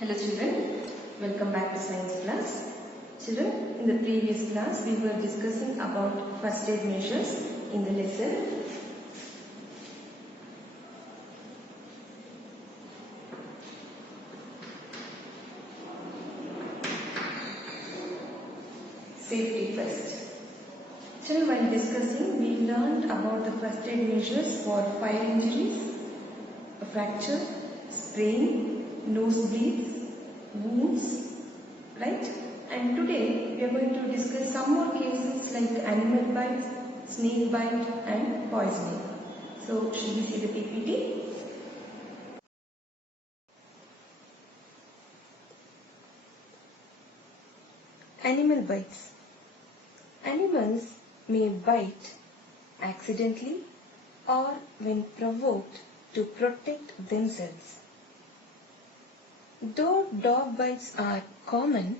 Hello children, welcome back to science class. Children, in the previous class we were discussing about first aid measures in the lesson. Safety first. Children, while discussing we learned about the first aid measures for fire injuries, a fracture, sprain, nosebleeds, wounds, right? And today we are going to discuss some more cases like animal bite, snake bite and poisoning. So should we see the PPT? Animal bites. Animals may bite accidentally or when provoked to protect themselves. Though dog bites are common,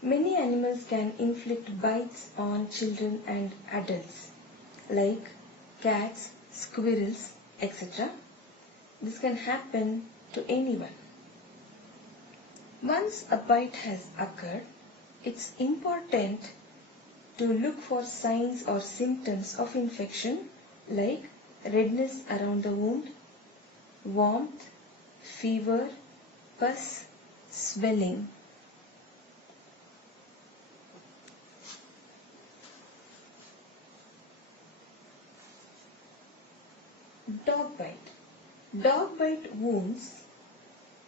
many animals can inflict bites on children and adults, like cats, squirrels, etc. This can happen to anyone. Once a bite has occurred, it's important to look for signs or symptoms of infection like redness around the wound, warmth, fever, pus, swelling. Dog bite. Dog bite wounds,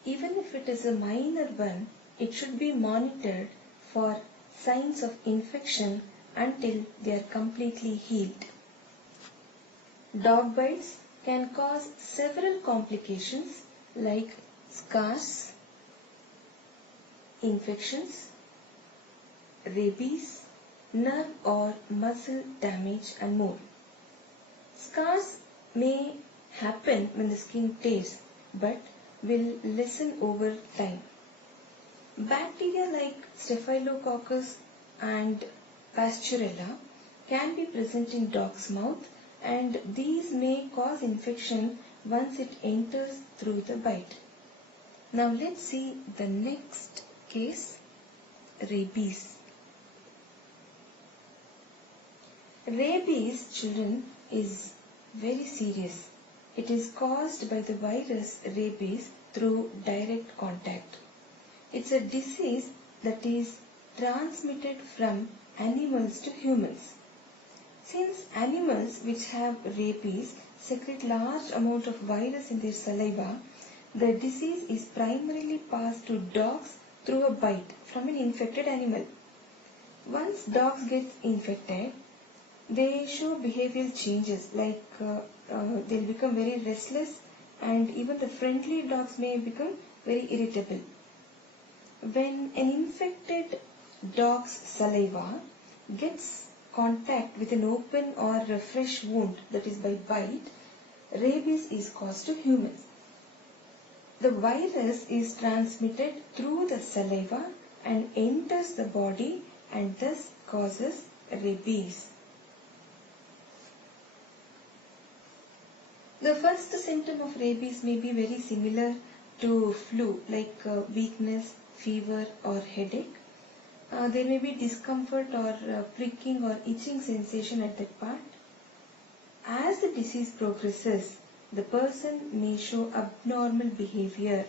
even if it is a minor one, it should be monitored for signs of infection until they are completely healed. Dog bites can cause several complications like scars, infections, rabies, nerve or muscle damage and more. Scars may happen when the skin tears but will lessen over time. Bacteria like Staphylococcus and Pasteurella can be present in dog's mouth, and these may cause infection once it enters through the bite. Now let's see the next case, rabies. Rabies, children, is very serious. It is caused by the virus rabies through direct contact. It's a disease that is transmitted from animals to humans. Since animals which have rabies secrete large amount of virus in their saliva, the disease is primarily passed to dogs through a bite from an infected animal. Once dogs get infected, they show behavioral changes like they'll become very restless, and even the friendly dogs may become very irritable. When an infected dog's saliva gets contact with an open or a fresh wound, that is by bite, rabies is caused to humans. The virus is transmitted through the saliva and enters the body and thus causes rabies. The first symptom of rabies may be very similar to flu, like weakness, fever or headache. There may be discomfort or pricking or itching sensation at that part. As the disease progresses, the person may show abnormal behavior.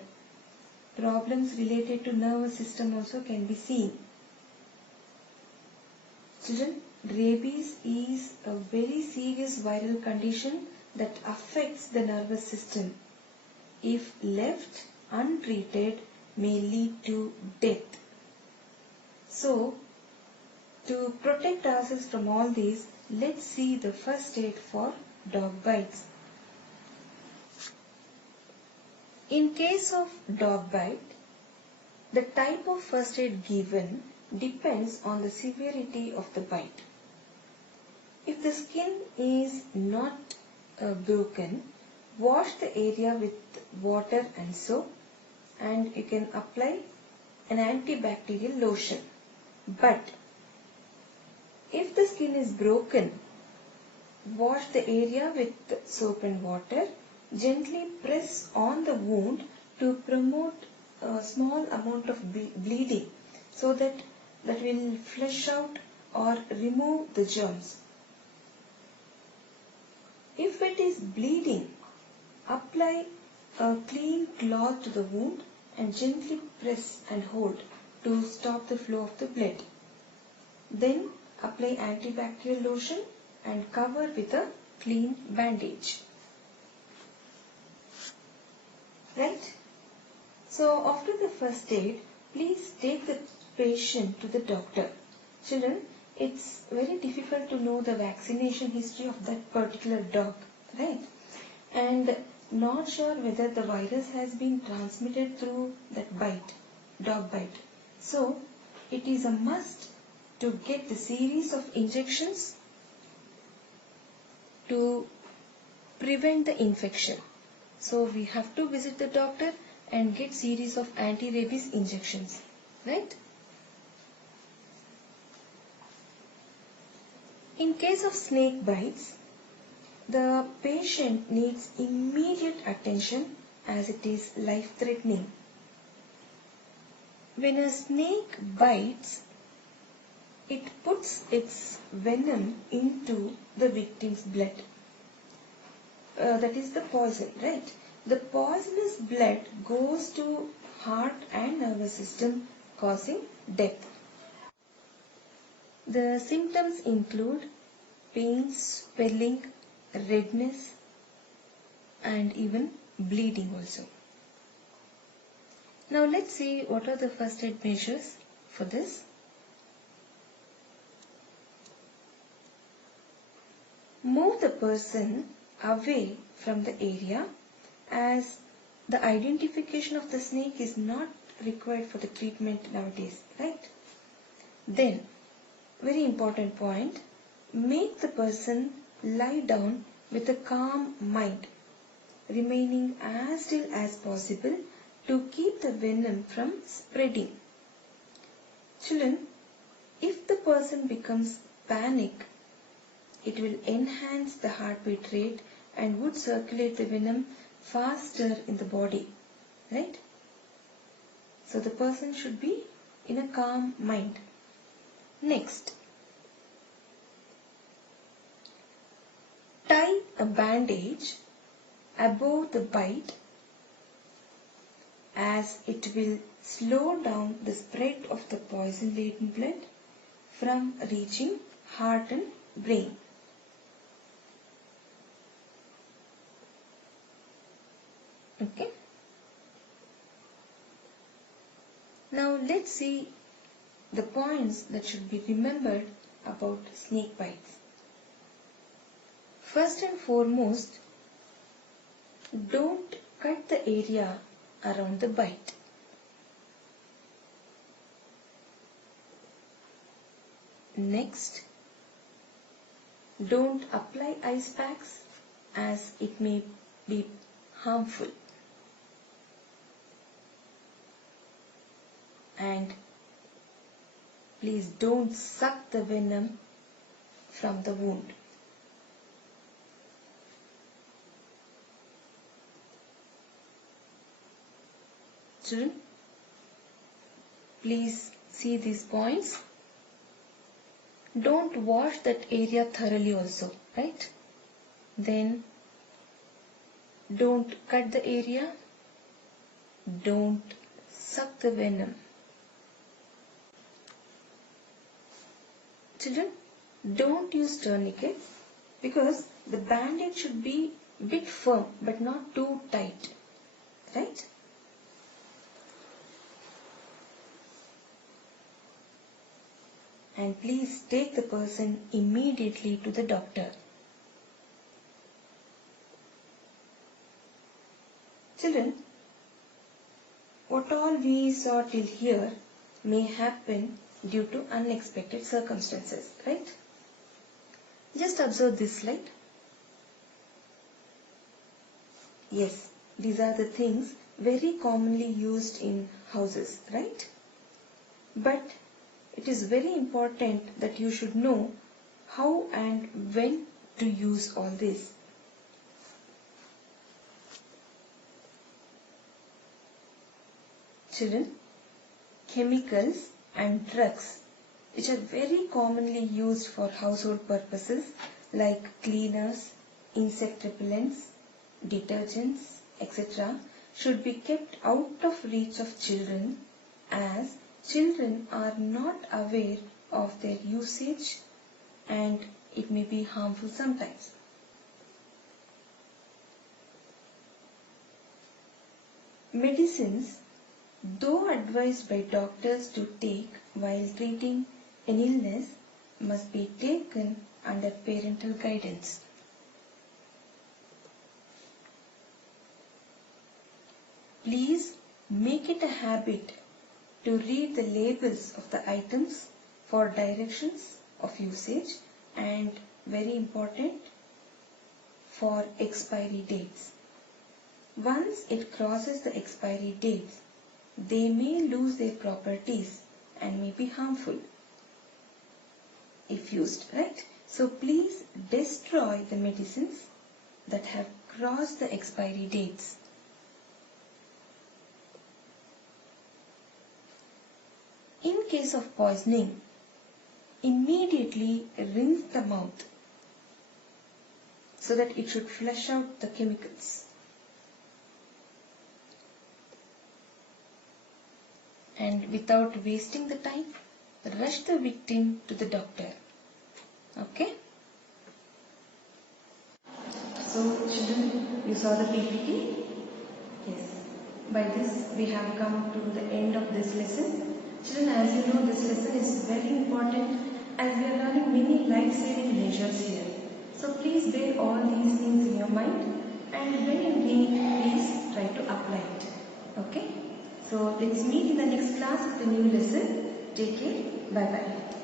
Problems related to nervous system also can be seen. Children, rabies is a very serious viral condition that affects the nervous system. If left untreated, may lead to death. So, to protect ourselves from all these, let's see the first aid for dog bites. In case of dog bite, the type of first aid given depends on the severity of the bite. If the skin is not broken, wash the area with water and soap, and you can apply an antibacterial lotion. But if the skin is broken, wash the area with soap and water, gently press on the wound to promote a small amount of bleeding, so that will flush out or remove the germs. If it is bleeding, apply a clean cloth to the wound and gently press and hold to stop the flow of the blood. Then apply antibacterial lotion and cover with a clean bandage. Right? So after the first aid, please take the patient to the doctor. Children, it's very difficult to know the vaccination history of that particular dog, right? And not sure whether the virus has been transmitted through that bite, dog bite. So it is a must to get the series of injections to prevent the infection. So we have to visit the doctor and get series of anti-rabies injections, right? In case of snake bites, the patient needs immediate attention as it is life-threatening. When a snake bites, it puts its venom into the victim's blood. That is the poison, right? The poisonous blood goes to heart and nervous system, causing death. The symptoms include pain, swelling, redness, and even bleeding also. Now let's see what are the first aid measures for this. Move the person away from the area, as the identification of the snake is not required for the treatment nowadays, right? Then, very important point, make the person lie down with a calm mind, remaining as still as possible to keep the venom from spreading. Children, if the person becomes panic, it will enhance the heartbeat rate and would circulate the venom faster in the body, right? So the person should be in a calm mind. Next, tie a bandage above the bite, as it will slow down the spread of the poison-laden blood from reaching heart and brain. Okay. Now let's see the points that should be remembered about snake bites. First and foremost, don't cut the area around the bite. Next, don't apply ice packs, as it may be harmful. And please don't suck the venom from the wound. Children, please see these points. Don't wash that area thoroughly also, right? Then don't cut the area. Don't suck the venom. Children, don't use tourniquet, because the bandage should be bit firm but not too tight, right? And please take the person immediately to the doctor. Children, what all we saw till here may happen due to unexpected circumstances, right? Just observe this slide. Yes, these are the things very commonly used in houses, right? But it is very important that you should know how and when to use all this. children, chemicals and drugs which are very commonly used for household purposes like cleaners, insect repellents, detergents, etc. should be kept out of reach of children, as children are not aware of their usage and it may be harmful sometimes. Medicines, though advised by doctors to take while treating an illness, must be taken under parental guidance. Please make it a habit to read the labels of the items for directions of usage and, very important, for expiry dates. Once it crosses the expiry dates, they may lose their properties and may be harmful if used, right? So please destroy the medicines that have crossed the expiry dates. In case of poisoning, immediately rinse the mouth so that it should flush out the chemicals. And without wasting the time, rush the victim to the doctor. Okay? So children, you saw the PPT? Yes. By this we have come to the end of this lesson. Children, as you know, this lesson is very important as we are learning many life-saving measures here. So please bear all these things in your mind, and when you need, please try to apply it. Okay? So let's meet in the next class with a new lesson. Take care. Bye-bye.